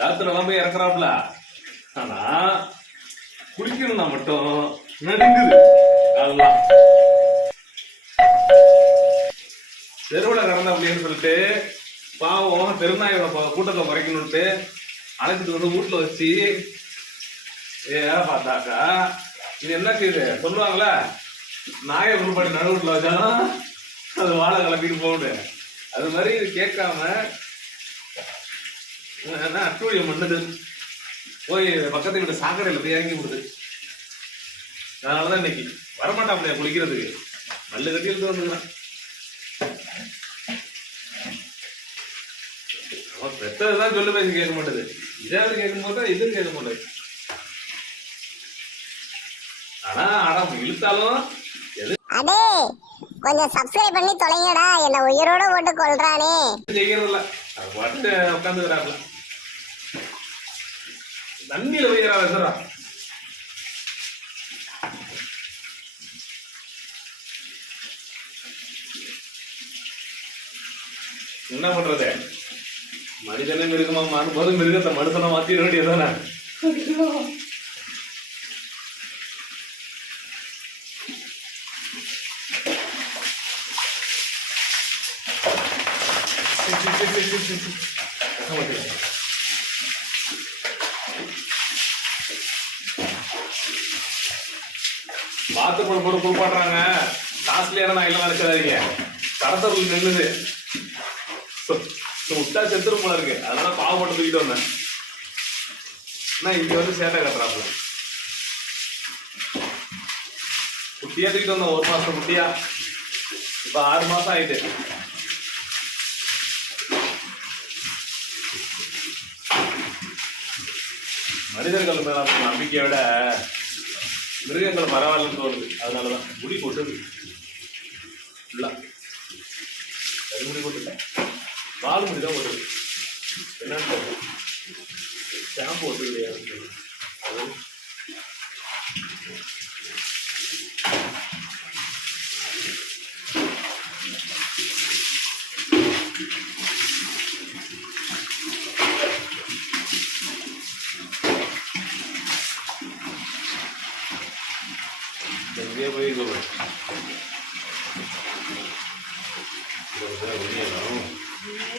ராத்திரெல்லாம் போய் இறக்குறாப்புல. ஆனா குளிக்கணும்னா மட்டும் நடுங்குது. அதெல்லாம் தெருவுல கடந்த அப்படின்னு சொல்லிட்டு பாவம் தெருநாயோட கூட்டத்தை குறைக்கணும்ட்டு அழைச்சிட்டு வந்து வீட்டுல வச்சு பார்த்தாக்கா இது என்ன செய்யுது சொல்லுவாங்களே, நாயை உருப்பாடி நடுவுல வச்சாலும் அது வாழை கிளப்பிட்டு போகுது. அது மாதிரி இது கேட்காம அட்டூழியம் பண்ணுது. போய் பக்கத்து வீட்டு சாக்கடையில போய் இறங்கி விடுது. அதனாலதான் இன்னைக்கு வரமாட்டான் குளிக்கிறதுக்கு. மல்லு கட்டி எடுத்து வந்துக்கிறான். அவன் பெற்றதுதான் சொல்லு பேசி கேட்க மாட்டேது. இதாவது கேட்கும் போது இதுவும் கேட்க மாட்டேது. ஆனா ஆடம் இழுத்தாலும் அடே கொஞ்சம் சப்ஸ்கிரைப் பண்ணி தொலைங்கடா, என்ன உயிரோட போட்டு கொள்றானே. செய்யறதில்ல, பாட்டு உட்காந்துக்கிறாப்ல. தண்ணியில வைக்கிறா வச்சுறா. என்ன பண்றது, மனிதனே மிருகமா மாறும்போது மிருகத்தை மனுஷனை மாத்திர வேண்டியதானே. பாத்ரூம் போட்டு குளிப்பாடுறாங்க. காஸ்ட்லியான நான் எல்லாம் நினைச்சாதீங்க. கடத்தொருள் நின்றுது விட்டா செத்துரும் போல இருக்கு. அதனால பாவப்பட்டு தூக்கிட்டு வந்தேன். இங்க வந்து சேட்டை கட்டுறாப்புல. குட்டியா தூக்கிட்டு வந்தேன், 1 மாசம் குட்டியா. இப்ப 6 மாசம் ஆயிட்டு. மனிதர்கள் மேல நம்பிக்கையை விட மிருகங்கள் பரவாயில்லன்னு தோணுது. அதனாலதான் முடி போட்டது முடி போட்டுட்டேன். வால் முடிதான் போடுது. என்னன்னு ஷாம்பு போட்டு கிடையாது. எங்கேயே போய் வெளியே